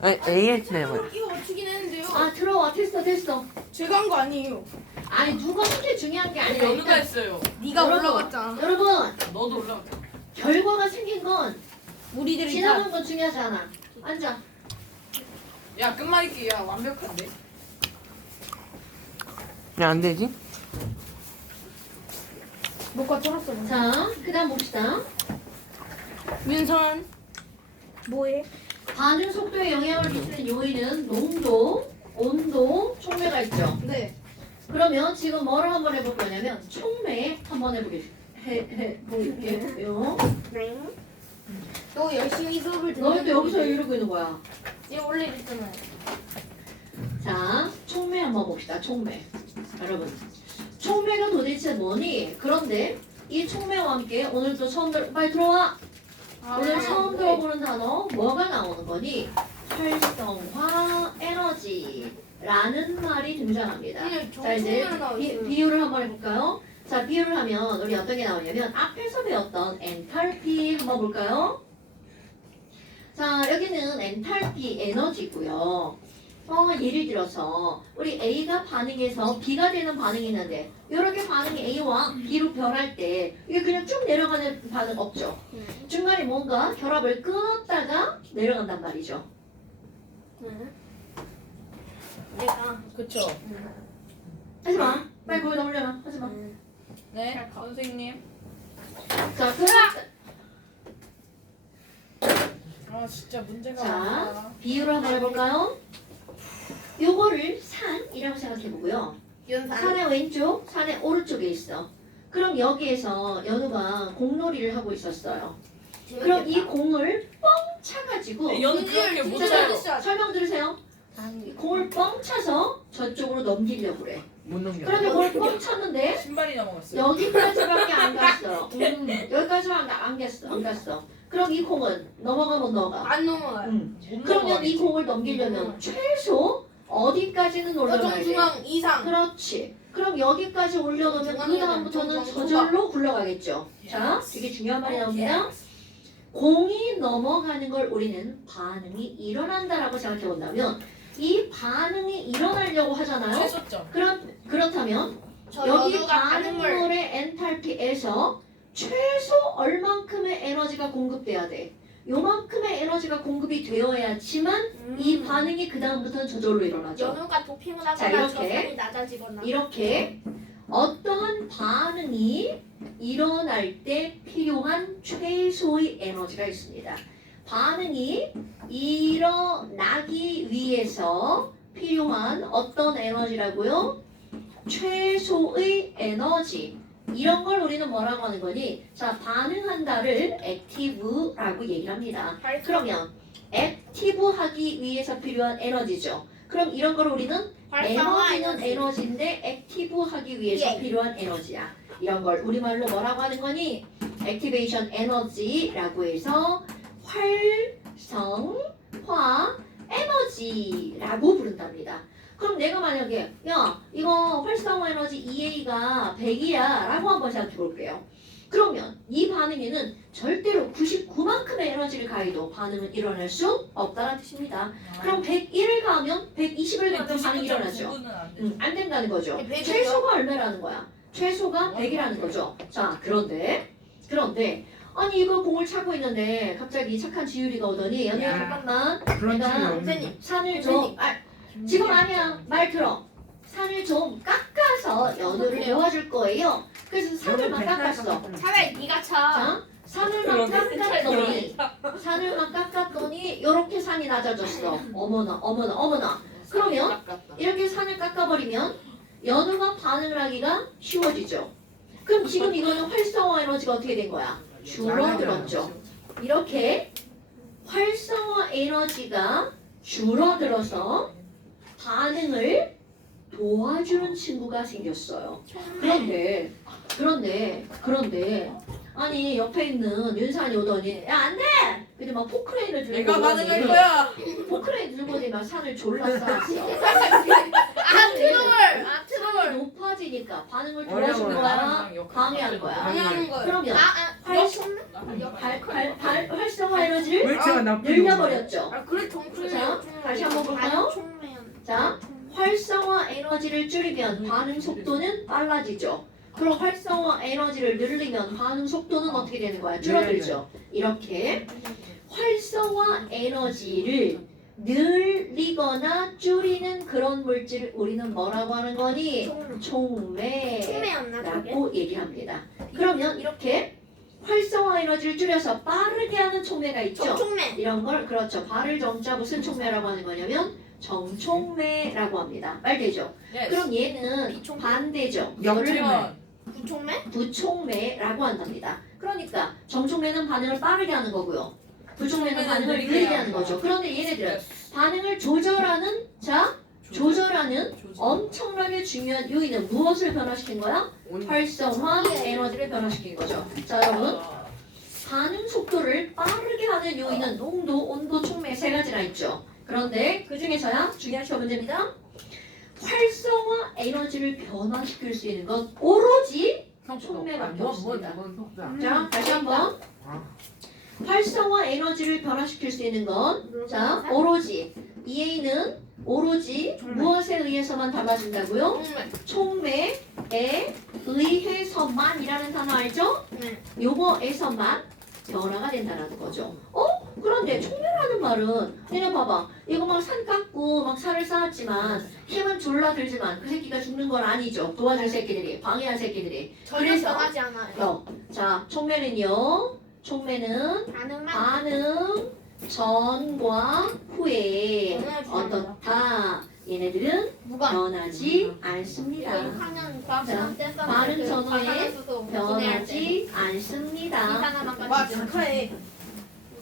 아니 ASMR. 이거 맞추긴 했는데요. 아 들어와 됐어. 제가 한 거 아니에요. 아니 누가 한게 중요한 게 아니라 연우가 일단 했어요. 네가 여러분, 올라갔잖아. 여러분 너도 올라갔다. 결과가 생긴 건 우리들이 지나간 건 중요하지 않아. 앉아. 야 끝말잇기 야 완벽한데. 왜 안 되지? 목과 털었어. 자 그다음 봅시다. 윤선 뭐해? 반응 속도에 영향을 미치는 요인은 농도, 온도, 촉매가 있죠. 네. 그러면 지금 뭐를 한번 해볼 거냐면 촉매 한번 해볼게요. 또 열심히 수업을 듣는. 너희도 여기서 이러고 있는 거야. 얘 원래 이랬잖아요. 자, 촉매 한번 봅시다. 촉매. 여러분, 촉매가 도대체 뭐니? 그런데 이 촉매와 함께 오늘도 빨리 들어와. 오늘 처음 들어보는 단어 뭐가 나오는 거니? 활성화 에너지라는 말이 등장합니다. 자 이제 비유를 한번 해볼까요? 자 비유를 하면 우리 어떤 게 나오냐면 앞에서 배웠던 엔탈피 한번 볼까요? 자 여기는 엔탈피 에너지고요. 예를 들어서 우리 A가 반응해서 B가 되는 반응이 있는데 이렇게 반응이 A와 B로 변할 때 이게 그냥 쭉 내려가는 반응 없죠. 중간에 뭔가 결합을 끊었다가 내려간단 말이죠. 내가 그쵸. 하지마. 빨리 거기다 올려놔. 하지마. 네 선생님. 자, 그럼 아 진짜 문제가 자, 많다. 비유를 한번 해볼까요? 요거를 산이라고 생각해보고요. 윤산. 산의 왼쪽, 산의 오른쪽에 있어. 그럼 여기에서 연우가 공놀이를 하고 있었어요. 그럼 이 공을 뻥 차가지고 연우 그렇게 못 자, 차요. 설명 들으세요. 이 공을 뻥 차서 저쪽으로 넘기려고 그래. 못 넘겨. 그런데 공을 뻥 찼는데 신발이 넘어갔어요. 여기까지밖에 안 갔어. 여기까지만 안 갔어. 그럼 이 공은 넘어가 못 넘어가? 안 넘어가요. 못 그러면 이 넘어가겠지. 공을 넘기려면 최소 어디까지는 올려놔야 돼? 여정중앙 이상. 그렇지. 그럼 여기까지 올려놓으면 그 다음부터는 저절로 굴러가겠죠. 자, 되게 중요한 말이 나옵니다. 공이 넘어가는 걸 우리는 반응이 일어난다라고 생각해 본다면 이 반응이 일어나려고 하잖아요. 최소점. 그렇다면 저 여기 연우가 가는 걸. 반응물의 엔탈피에서 최소 얼만큼의 에너지가 공급돼야 돼. 요만큼의 에너지가 공급이 되어야지만 이 반응이 그 다음부터는 저절로 일어나죠. 연우가 도핑을 자, 하거나 이렇게. 저산이 낮아지거나. 이렇게 어떠한 반응이 일어날 때 필요한 최소의 에너지가 있습니다. 반응이 일어나기 위해서 필요한 어떤 에너지라고요? 최소의 에너지. 이런 걸 우리는 뭐라고 하는 거니? 자, 반응한다를 액티브라고 얘기를 합니다. 그러면 액티브하기 위해서 필요한 에너지죠. 그럼 이런 걸 우리는 에너지는 에너지인데 액티브하기 위해서 예. 필요한 에너지야. 이런 걸 우리말로 뭐라고 하는 거니? 액티베이션 에너지라고 해서 활성화 에너지라고 부른답니다. 그럼 내가 만약에 야 이거 활성화 에너지 EA가 100이야 라고 한번 생각해 볼게요. 그러면 이 반응에는 절대로 99만큼의 에너지를 가해도 반응은 일어날 수 없다는 뜻입니다. 그럼 101을 가하면 120을 가면 반응이 일어나죠. 안 된다는 거죠. 100이요? 최소가 얼마라는 거야? 최소가 100이라는 거죠. 자, 그런데 아니 이거 공을 차고 있는데 갑자기 착한 지율이가 오더니 연우야 야. 잠깐만 그런 내가 친구 선생님. 산을 좀 지금 아니야 말 들어 산을 좀 깎아서 연우를 도와줄 거예요. 그래서 산을만 깎았어. 차라리 네가 차. 자, 산을만 깎았더니 이렇게 산이 낮아졌어. 어머나. 그러면 이렇게 산을 깎아버리면 연우가 반응을 하기가 쉬워지죠. 그럼 지금 이거는 활성화 에너지가 어떻게 된 거야? 줄어들었죠. 이렇게 활성화 에너지가 줄어들어서 반응을 도와주는 친구가 생겼어요. 그런데 아니 옆에 있는 윤산이 오더니 야 안돼! 근데 막 포크레인을 들고 내가 오더니 반응할 거야. 포크레인 들고 오더니 막 산을 졸라 쌓았어. 트롤. 높아지니까 반응을 도와준 거야? 방해한 거야? 방해하는 거예요. 그러면 아, 활성화 에너지를 왜 제가 나쁘게 늘려버렸죠. 그래 다시 한번 볼까요? 자, 활성화 에너지를 줄이면 반응 속도는 빨라지죠. 그럼 활성화 에너지를 늘리면 반응 속도는 어떻게 되는 거야? 줄어들죠. 이렇게 활성화 에너지를 늘리거나 줄이는 그런 물질을 우리는 뭐라고 하는 거니? 총매였나 저게? 총매라고 얘기합니다. 그러면 이렇게 활성화 에너지를 줄여서 빠르게 하는 총매가 있죠. 총매. 이런 걸 그렇죠. 발을 정자 무슨 총매라고 하는 거냐면 정총매라고 합니다. 말 되죠? 예. 그럼 얘는 비총매. 반대죠. 역주면 부총매? 부총매라고 한답니다. 그러니까 정총매는 반응을 빠르게 하는 거고요. 부총매는 반응을 느리게 느리게 하는 하는 거죠. 거. 그런데 얘네들은 반응을 조절하는 조절하는 엄청나게 중요한 요인은 무엇을 변화시킨 거야? 활성화 에너지를 변화시킨 거죠. 자 여러분 반응 속도를 빠르게 하는 요인은 농도, 온도, 촉매 세 가지나 있죠. 그런데 그 중에서야 중요한 시험 문제입니다. 활성화 에너지를 변화시킬 수 있는 건 오로지 총매밖에 없습니다. 자 다시 한번 활성화 에너지를 변화시킬 수 있는 건 자 오로지 EA는 오로지 무엇에 의해서만 달라진다고요? 총매. 총매에 의해서만이라는 단어 알죠? 네. 요거에서만 변화가 된다는 거죠. 그런데 총매라는 말은 얘는 봐봐 이거 막 산 깎고 막 살을 쌓았지만 힘은 졸라 들지만 그 새끼가 죽는 건 아니죠. 도와줄 새끼들이 방해한 새끼들이. 전혀 그래서 변하지 않아요. 자 총매는요. 총매는 반응만 반응 전과 후에 변화해주는 어떻다. 얘네들은 무관. 변하지 않습니다. 6학년 과학시험 때 썼는데 반응 그 전후에 과산화수소 분해할 때 변하지 이 않습니다. 하나만 와 가지고 축하해.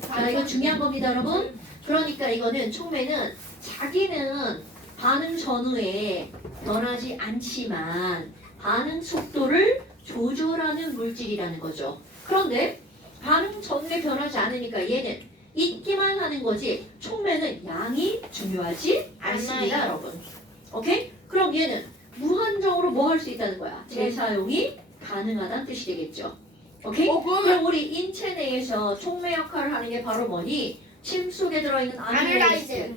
자 이거 중요한 겁니다 여러분. 그러니까 이거는 촉매는 자기는 반응 전후에 변하지 않지만 반응 속도를 조절하는 물질이라는 거죠. 그런데 반응 전후에 변하지 않으니까 얘는 있기만 하는 거지 촉매는 양이 중요하지 않습니다 않아요. 여러분. 오케이? 그럼 얘는 무한정으로 뭐 할 수 있다는 거야? 재사용이 가능하다는 뜻이 되겠죠. 오케이? 그러면 그럼 우리 인체 내에서 촉매 역할을 하는 게 바로 뭐니? 침 속에 들어있는 아밀레이스.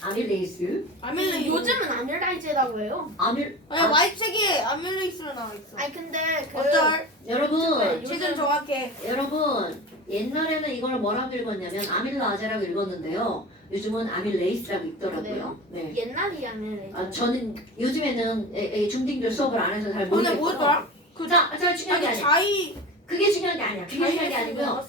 아밀레이스. 요즘은 아밀라이즈라고 해요. 아니 와이트책에 아밀레이스로 나와 있어. 아니 근데 그 어쩔? 여러분, 지금 정확해. 여러분 옛날에는 이걸 뭐라고 읽었냐면 아밀라제라고 읽었는데요. 요즘은 아밀레이스라고 읽더라고요. 그래요? 네. 옛날이 아밀라이즈. 아, 저는 요즘에는 중딩들 수업을 안 해서 잘 근데 모르겠고요. 뭐더라? 자, 중요한 게 아니 아니야. 자이 그게 중요한 게 아니야. 그게 중요한 게 아니고요.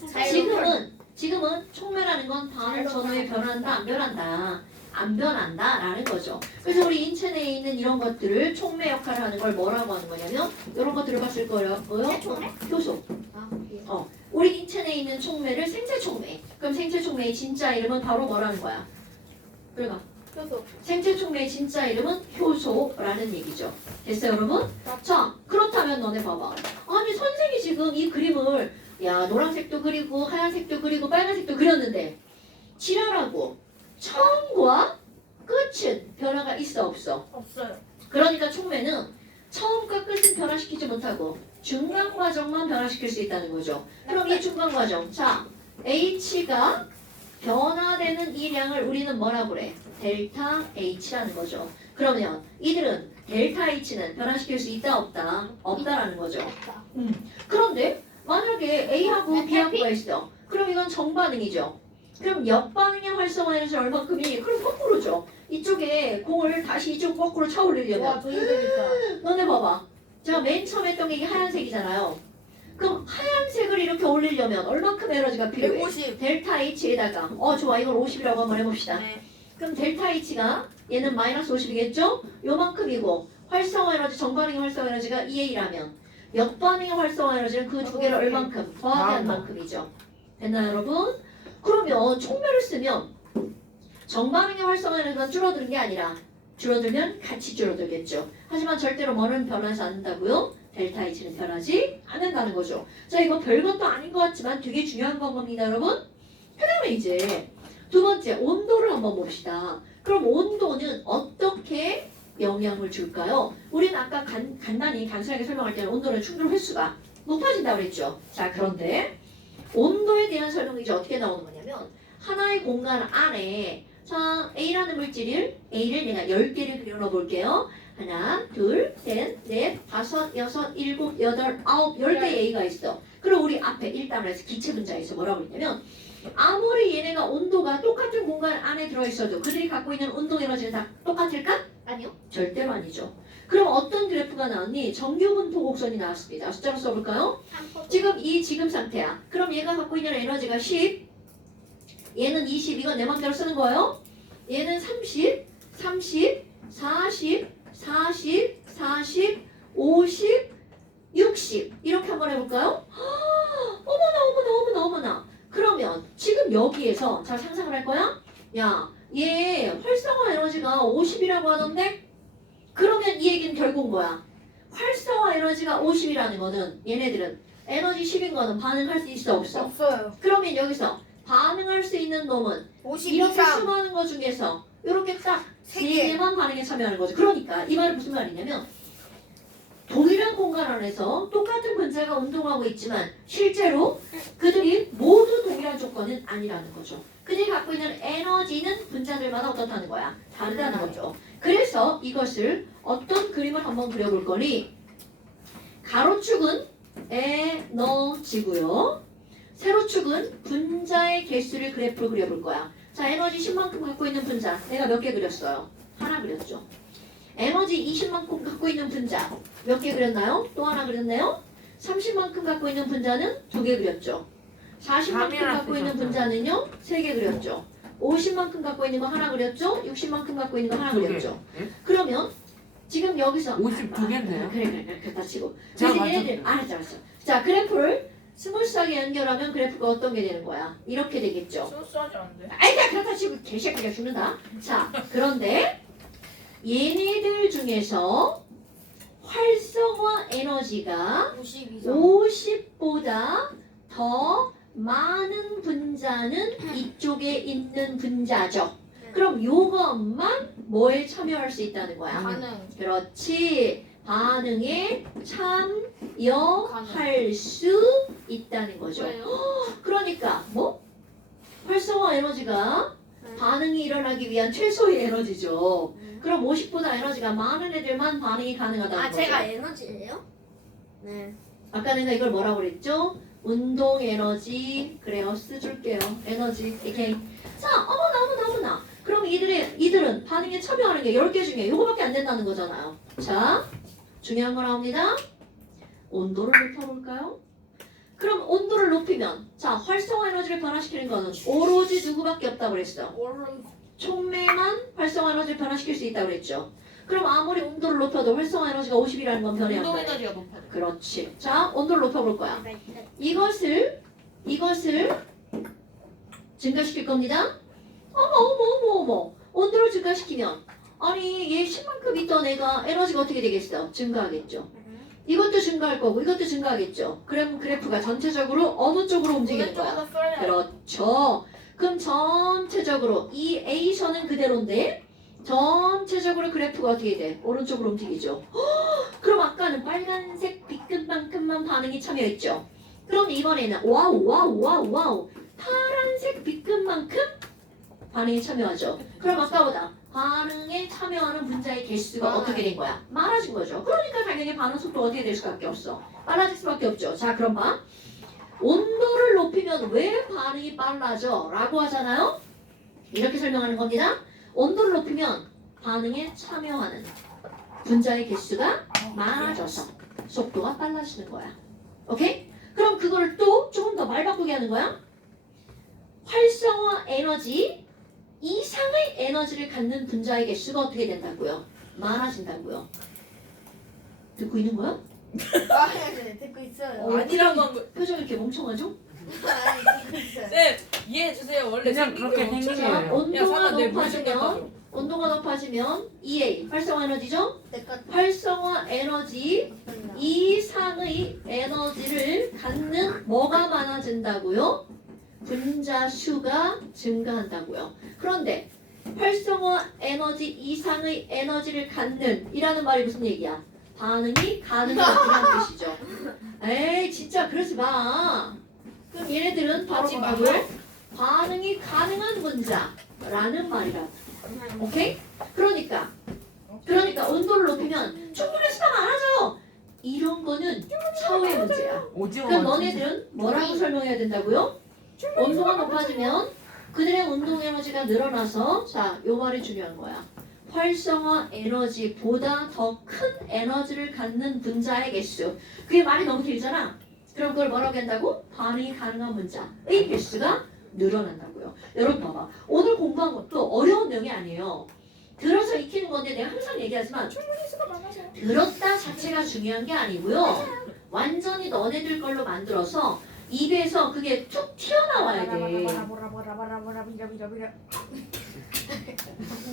지금은 촉매라는 건 반응 전후에 변한다, 안 변한다. 안 변한다라는 거죠. 그래서 우리 인체 내에 있는 이런 것들을 촉매 역할을 하는 걸 뭐라고 하는 거냐면 이런 거 들어봤을 거예요. 촉매? 효소. 아, 예. 우리 인체 내에 있는 촉매를 생체 촉매. 그럼 생체 촉매의 진짜 이름은 바로 뭐라는 거야? 그러니까 효소. 생체 촉매의 진짜 이름은 효소라는 얘기죠. 됐어요, 여러분? 자, 그렇다면 너네 봐봐. 아니 선생이 지금 이 그림을 야 노란색도 그리고 하얀색도 그리고 빨간색도 그렸는데 지랄하고 처음과 끝은 변화가 있어 없어? 없어요. 그러니까 촉매는 처음과 끝은 변화시키지 못하고 중간 과정만 변화시킬 수 있다는 거죠. 그럼 이 중간 과정, 자 H가 변화되는 이 량을 우리는 뭐라고 그래? 델타 H라는 거죠. 그러면 이들은 델타 H는 변화시킬 수 있다 없다? 없다라는 거죠. 그런데 만약에 A하고 B하고가 있어. 그럼 이건 정반응이죠. 그럼 역반응의 활성화 에너지 얼마큼이? 그럼 거꾸로죠. 이쪽에 공을 다시 이쪽 거꾸로 차 올리려면 와 더 힘들겠다. 너네 봐봐. 제가 맨 처음 했던 게 이게 하얀색이잖아요. 그럼 하얀색을 이렇게 올리려면 얼마큼 에너지가 필요해? 150. 델타 H에다가 좋아 이걸 50이라고 한번 해봅시다. 네. 그럼 델타 H가 얘는 마이너스 50이겠죠? 요만큼이고 활성화 에너지 정반응의 활성화 에너지가 2A라면 역반응의 활성화 에너지는 그 두 개를 얼만큼 더하기 한 만큼이죠. 됐나요 여러분? 그러면 촉매를 쓰면 정반응의 활성화 에너지가 줄어드는 게 아니라 줄어들면 같이 줄어들겠죠. 하지만 절대로 뭐는 변하지 않는다고요? 델타 H는 변하지 않는다는 거죠. 자 이거 별것도 아닌 것 같지만 되게 중요한 건 겁니다 여러분. 그 다음에 이제 두 번째 온도를 한번 봅시다. 그럼 온도는 어떻게 영향을 줄까요? 우리는 아까 간단히 단순하게 설명할 때는 온도는 충돌 횟수가 높아진다고 그랬죠. 자 그런데 온도에 대한 설명이 이제 어떻게 나오는 거냐면 하나의 공간 안에 자 A라는 물질을 A를 내가 10개를 그려놓아 볼게요. 하나, 둘, 셋, 넷, 다섯, 여섯, 일곱, 여덟, 아홉, 10개의 A가 있어. 그럼 우리 앞에 1단에서 기체 분자에서 뭐라고 그랬냐면 아무리 얘네가 온도가 똑같은 공간 안에 들어있어도 그들이 갖고 있는 운동 에너지는 다 똑같을까? 아니요. 절대로 아니죠. 그럼 어떤 그래프가 나왔니? 정규분포 곡선이 나왔습니다. 숫자로 써볼까요? 지금 이 지금 상태야. 그럼 얘가 갖고 있는 에너지가 10, 얘는 20, 이건 내 맘대로 쓰는 거예요. 얘는 30, 30, 40, 40, 40, 50, 60 이렇게 한번 해볼까요? 어머나 어머나 어머나 어머나. 그러면 지금 여기에서 잘 상상을 할 거야? 야, 얘 활성화 에너지가 50이라고 하던데? 그러면 이 얘기는 결국 뭐야? 활성화 에너지가 50이라는 거는 얘네들은 에너지 10인 거는 반응할 수 있어 없어? 없어요. 그러면 여기서 반응할 수 있는 놈은 50 이렇게 이상 수많은 것 중에서 이렇게 딱 세 3개만 반응에 참여하는 거죠. 그러니까 이 말은 무슨 말이냐면 동일한 공간 안에서 똑같은 분자가 운동하고 있지만 실제로 그들이 모두 동일한 조건은 아니라는 거죠. 그들이 갖고 있는 에너지는 분자들마다 어떻다는 거야? 다르다는 거죠. 그래서 이것을 어떤 그림을 한번 그려볼 거니 가로축은 에너지고요. 세로축은 분자의 개수를 그래프로 그려볼 거야. 자, 에너지 10만큼 갖고 있는 분자 내가 몇 개 그렸어요? 하나 그렸죠. 에너지 20만큼 갖고 있는 분자 몇 개 그렸나요? 또 하나 그렸나요? 30만큼 갖고 있는 분자는 2개 그렸죠. 40만큼 갖고 있는 분자는요? 3개 그렸죠. 50만큼 갖고 있는 거 하나 그렸죠. 60만큼 갖고 있는 거 하나 두 개. 그렸죠. 예? 그러면 지금 여기서 52개인데요? 그래 그렇다 치고 제가 그래서 얘네들 맞췄어요. 알았어. 자, 그래프를 스무스하게 연결하면 그래프가 어떤 게 되는 거야? 이렇게 되겠죠. 소스하지 않는데. 아이야 그렇다 치고 개새끼가 죽는다. 자, 그런데 얘네들 중에서 활성화 에너지가 50 이상. 50보다 더 많은 분자는 이쪽에 있는 분자죠. 그럼 요것만 뭐에 참여할 수 있다는 거야? 가능. 그렇지. 반응에 참여할 수 있다는 거죠. 왜요? 그러니까 뭐? 활성화 에너지가 반응이 일어나기 위한 최소의 에너지죠. 그럼 50보다 에너지가 많은 애들만 반응이 가능하다는 아 거죠. 제가 에너지예요? 네. 아까 내가 이걸 뭐라고 그랬죠? 운동 에너지 그래요 써줄게요 에너지 오케이 자 어머나 그럼 이들은 반응에 참여하는 게 10개 중에 이거밖에 안 된다는 거잖아요. 자 중요한 거 나옵니다. 온도를 높여볼까요? 그럼 온도를 높이면 자 활성화 에너지를 변화시키는 거는 오로지 누구밖에 없다고 그랬어? 촉매만 활성화 에너지를 변화시킬 수 있다고 그랬죠. 그럼 아무리 온도를 높여도 활성화 에너지가 50이라는 건 변해 안 운동 변해? 에너지가 높아요. 그렇지. 자, 온도를 높여볼 거야. 이것을 증가시킬 겁니다. 어머. 온도를 증가시키면 아니 얘 10만큼 있던 애가 에너지가 어떻게 되겠어? 증가하겠죠. 이것도 증가할 거고 이것도 증가하겠죠. 그럼 그래프가 전체적으로 어느 쪽으로 움직이는 거야? 오른쪽에서 써야 그렇죠. 그럼 전체적으로 이 A선은 그대로인데 전체적으로 그래프가 어떻게 돼? 오른쪽으로 움직이죠. 그럼 아까는 빨간색 빛끝만큼만 반응이 참여했죠. 그럼 이번에는 와우 파란색 빛끝만큼 반응이 참여하죠. 그럼 아까보다 반응에 참여하는 분자의 개수가 어떻게 된 거야? 많아진 거죠. 그러니까 당연히 반응 속도가 어떻게 될 수밖에 없어. 빨라질 수밖에 없죠. 자, 그럼 봐. 온도를 높이면 왜 반응이 빨라져? 라고 하잖아요. 이렇게 설명하는 겁니다. 온도를 높이면 반응에 참여하는 분자의 개수가 많아져서 속도가 빨라지는 거야. 오케이? 그럼 그걸 또 조금 더 말 바꾸게 하는 거야. 활성화 에너지 이상의 에너지를 갖는 분자의 개수가 어떻게 된다고요? 많아진다고요. 듣고 있는 거야? 네, 듣고 있어요. 아니라고 한 거. 표정이 이렇게 멍청하죠? 아니, 듣고 있어요. 쌤 이해해 주세요. 원래 그냥 그렇게 생긴 자, 거예요. 온도가 높아지면 EA 활성화 에너지죠? 내가 활성화 에너지 이상의 에너지를 갖는 뭐가 많아진다고요? 분자 수가 증가한다고요. 그런데 활성화 에너지 이상의 에너지를 갖는 이라는 말이 무슨 얘기야? 반응이 가능하다는 뜻이죠. 에이 진짜 그러지 마. 그럼 얘네들은 바로 하지 뭐라고요? 반응이 가능한 분자라는 말이라. 오케이? 그러니까 온도를 높이면 충분히 시간 많아져요. 이런 거는 차후의 문제야. 오징어 그럼 같은 너네들은 뭐라고 설명해야 된다고요? 온도가 높아지면 그들의 운동 에너지가 늘어나서 자, 요 말이 중요한 거야. 활성화 에너지보다 더 큰 에너지를 갖는 분자의 개수. 그게 말이 너무 길잖아. 그럼 그걸 뭐라고 한다고? 반응이 가능한 분자의 개수가 늘어난다고요. 여러분 봐봐. 오늘 공부한 것도 어려운 내용이 아니에요. 들어서 익히는 건데 내가 항상 얘기하지만 들었다 자체가 중요한 게 아니고요. 완전히 너네들 걸로 만들어서 입에서 그게 툭 튀어나와야 돼.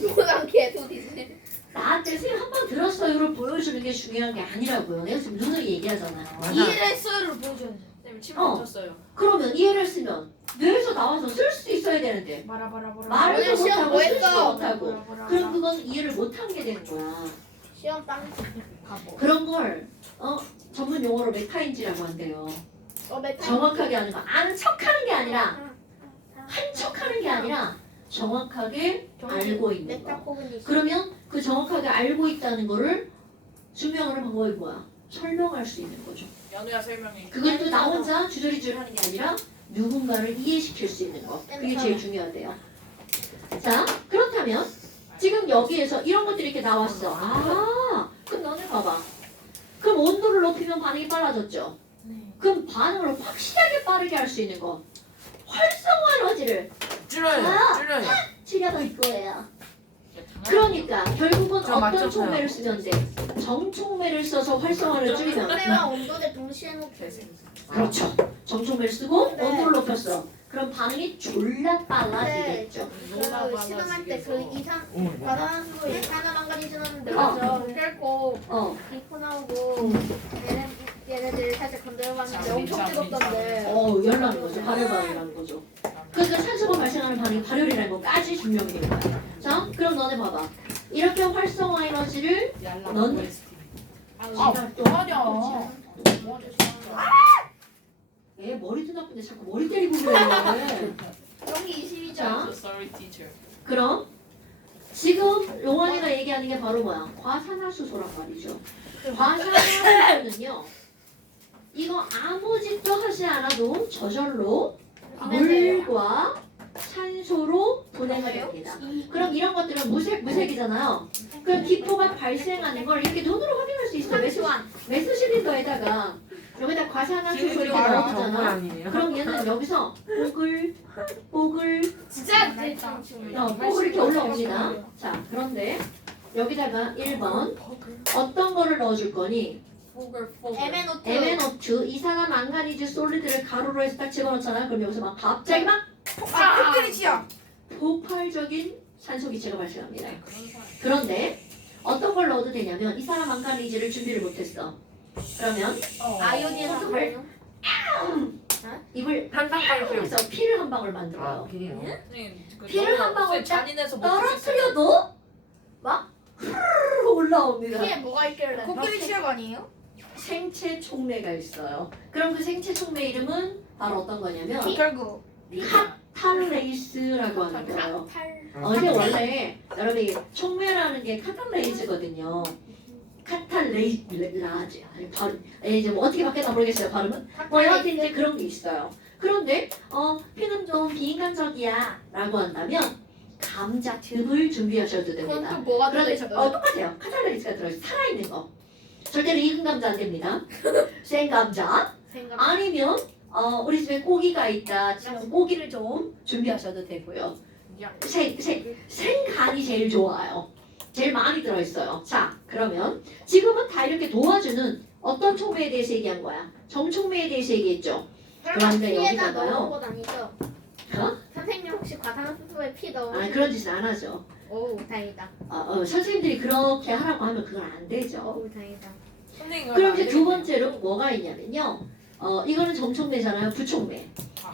누구랑 개소리지? 나한테 선생님 한번 들었어요를 보여주는 게 중요한 게 아니라고요. 내가 지금 눈으로 얘기하잖아요. ELS를 보여줘야지. 쌤 침 어. 뱉었어요. 그러면 이해를 쓰면 뇌에서 나와서 쓸 수 있어야 되는데 말도 오늘 시험 못하고 뭐 쓸 수도 했어? 못하고 그럼 그건 이해를 못한 게 되는 거야. 시험 땅 가보. 그런 걸 전문 용어로 메타인지라고 한대요. 정확하게 하는 거. 아는 척하는 게 아니라 한 척하는 게 아니라 정확하게 알고 있는 거. 그러면 그 정확하게 알고 있다는 거를 증명하는 방법이 뭐야? 설명할 수 있는 거죠. 연우야 설명해. 그것도 나 혼자 주저리줄 하는 게 아니라 누군가를 이해시킬 수 있는 거. 그게 제일 중요하대요. 자, 그렇다면 지금 여기에서 이런 것들이 이렇게 나왔어. 아, 그럼 너네 봐봐. 그럼 온도를 높이면 반응이 빨라졌죠? 그럼 반응을 확실하게 빠르게 할 수 있는 거. 활성화 에너지를 줄여요. 줄여갈 거예요. 그러니까 결국은 저 어떤 맞췄어요. 촉매를 쓰면 돼? 정촉매를 써서 활성화를 줄이면 촉매와 온도를 동시에 놓게. 그렇죠. 정촉매를 쓰고 네. 온도를 높였어. 그럼 반응이 졸라 빨라지겠죠. 그 실험할 때 그 이상 응. 과단수 이산화 망가니즘은 어. 늘어서 끓고 비포 어, 나오고 얘네들 살짝 건드려봤는데 엄청 뜨겁던데. 열나는 거죠. 발열반응이라는 거죠. 그러니까 산소가 발생하는 반응이 발열이라는 것까지 증명이 되는 거야. 자, 그럼 너네 봐봐. 이렇게 활성화 에너지를 넌 지랄 또 아니야. 얘 머리도 나쁜데 자꾸 머리 때리고 그래. 여기 22점. 자, Sorry teacher. 그럼 지금 용환이가 얘기하는 게 바로 뭐야? 과산화수소란 말이죠. 과산화수소는요. 이거 아무 짓도 하지 않아도 저절로 물과 산소로 분해가 됩니다. 그럼 이런 것들은 무색이잖아요. 그럼 기포가 발생하는 걸 이렇게 눈으로 확인할 수 있어. 메스 실린더에다가 여기다 과산화수소 이렇게 정말 넣었잖아. 아니에요. 그럼 얘는 여기서 뽀글 진짜 뽀글 이렇게 올라옵니다. 자, 그런데 여기다가 1번 어떤 거를 넣어줄 거니? MnO2. MnO2 이산화 망가니즈 솔리드를 가로로 해서 딱 집어넣잖아요. 그럼 여기서 막 갑자기 막 아, 폭발적인 산소 기체가 발생합니다. 그런데 어떤 걸 넣어도 되냐면 이산화 망가니즈를 준비를 못했어. 그러면 아이오딘 을 입을 한상 깔고요. 해서 피를 한 방울 아, 만들어요. 비리요. 피를 한 방울 딱 잔인해서 못 떨어뜨려도 막 후루루 올라옵니다. 피에 뭐가 있길래? 코끼리 시력 아니에요? 생체 촉매가 있어요. 그럼 그 생체 촉매 이름은 바로 어떤 거냐면 결국 카탈레이스라고 하는 거예요. 근데 원래 여러분이 촉매라는 게 카탈레이스거든요. 카탈레이라지 아니 발음 이제 뭐 어떻게 바뀌었나 모르겠어요 발음은 뭐 여하튼 이제 그런 게 있어요. 그런데 피는 좀 비인간적이야라고 한다면 감자즙을 준비하셔도 그건 됩니다. 또 뭐가 그런데 들어있어요? 똑같아요. 카탈레이스가 들어있어 살아있는 거. 절대로 익은 감자 안 됩니다. 생 감자 아니면 우리 집에 고기가 있다. 그럼 고기를 좀 준비하셔도 되고요. 생간이 제일 좋아요. 제일 많이 들어있어요. 자, 그러면 지금은 다 이렇게 도와주는 어떤 촉매에 대해서 얘기한 거야? 정촉매에 대해서 얘기했죠. 그런데 피에다 여기다가요. 넣은 거 아니죠? 어? 선생님 혹시 과산화수소에 피 넣어? 아니 그런 짓은 안 하죠. 오 다행이다. 선생님들이 그렇게 하라고 하면 그건 안 되죠. 오 다행이다. 그럼 이제 두 번째로 뭐가 있냐면요. 이거는 정촉매잖아요. 부촉매.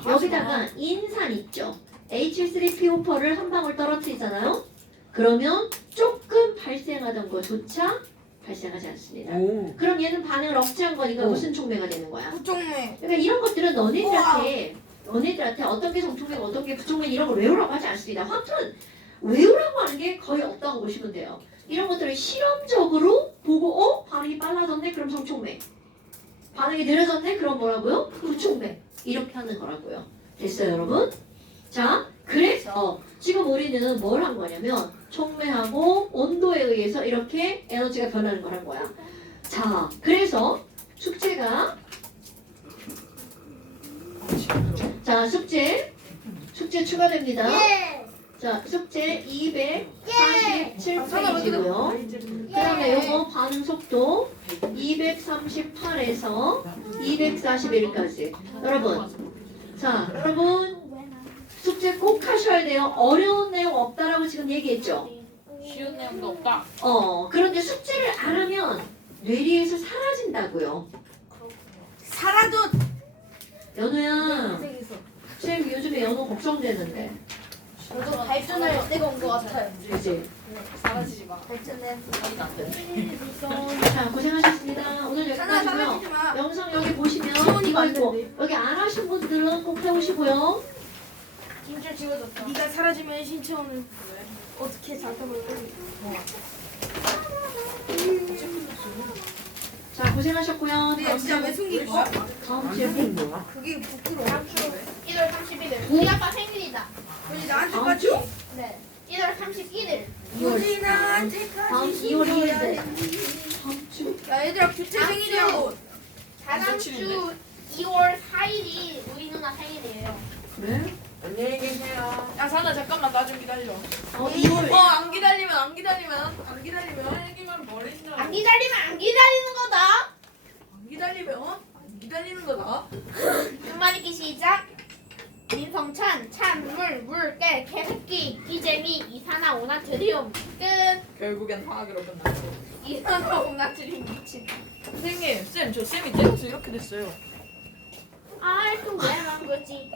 여기다가 인산 있죠. H3PO4를 한 방울 떨어뜨리잖아요. 그러면 조금 발생하던 거조차 발생하지 않습니다. 오. 그럼 얘는 반응을 억제한 거니까 오. 무슨 촉매가 되는 거야? 부종매. 그러니까 이런 것들은 너네들한테 너희들한테 어떤 게 정총맥, 어떤 게 부총맥 이런 걸 외우라고 하지 않습니다. 화투는 외우라고 하는 게 거의 없다고 보시면 돼요. 이런 것들을 실험적으로 보고 반응이 빨라졌네? 그럼 정총맥. 반응이 느려졌네? 그럼 뭐라고요? 부총맥. 이렇게 하는 거라고요. 됐어요, 여러분? 자, 그래서 지금 우리는 뭘 한 거냐면 촉매하고 온도에 의해서 이렇게 에너지가 변하는 걸 한 거야. 자, 그래서 숙제가 자, 숙제 추가됩니다. 예. 자, 숙제 247페이지고요. 그 다음에 요거 반응 속도 238에서 241까지. 여러분, 자, 여러분 숙제 꼭 하셔야 돼요. 어려운 내용 없다라고 지금 얘기했죠? 쉬운 내용도 없다. 그런데 숙제를 안 하면 뇌리에서 사라진다고요. 살아도 연우야, 쌤 요즘에 연우 걱정되는데. 저도 발전할 때가 온 것 같아요. 그지? 사라지지 마. 발전해. 자, 고생하셨습니다. 오늘 여기까지고요. 영상 여기 보시면 이거 있고 여기 안 하신 분들은 꼭 해오시고요. 진짜 지워졌다. 네가 사라지면 신청은 어떻게 작업을 해? 자, 고생하셨고요. 내가 진짜 왜 숨긴 거야? 다음 질문. 뭐야? 그게 부끄러워. 1월 31일. 우리 아빠 생일이다. 우리 나한테 다음 까지? 주? 네. 1월 31일. 2월. 다음 우리 나한테까지 2월 2일 신고야 때. 해. 다음 주. 야 얘들아 교체 생일이라고. 다음 주 2월 4일이 우리 누나 생일이에요. 그래? 안녕히 계세요. 야 사나 잠깐만 나 좀 기다려. 2월. 안 기다리면 애기만 버리시나? 안 기다리면 안 기다리는 거다. 안 기다리는 거다. 끝말잇기 시작. 민성찬, 찬물, 물개, 개새끼, 기재미, 이산화, 오나트리움. 끝. 결국엔 화학으로 끝났어. 이산화, 오나트리움 미친. 선생님, 저 쌤이 때려서 이렇게 됐어요. 아, 또 왜 한 거지?